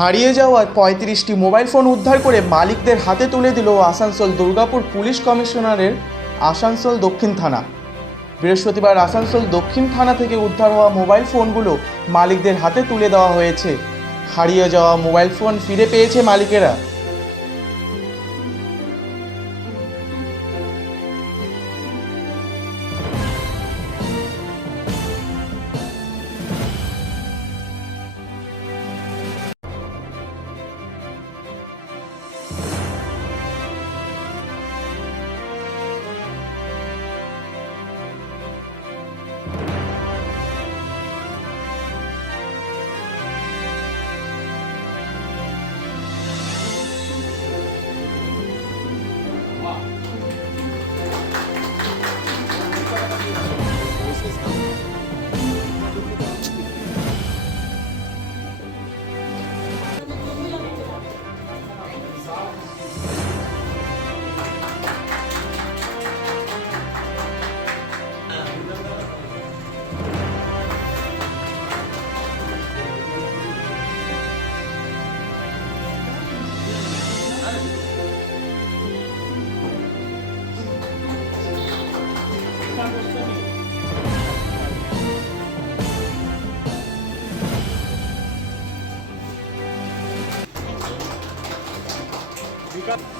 হারিয়ে যাওয়া পঁয়ত্রিশটি মোবাইল ফোন উদ্ধার করে মালিকদের হাতে তুলে দিল আসানসোল দুর্গাপুর পুলিশ কমিশনারের আসানসোল দক্ষিণ থানা। বৃহস্পতিবার আসানসোল দক্ষিণ থানা থেকে উদ্ধার হওয়া মোবাইল ফোনগুলো মালিকদের হাতে তুলে দেওয়া হয়েছে। হারিয়ে যাওয়া মোবাইল ফোন ফিরে পেয়েছে মালিকেরা। Because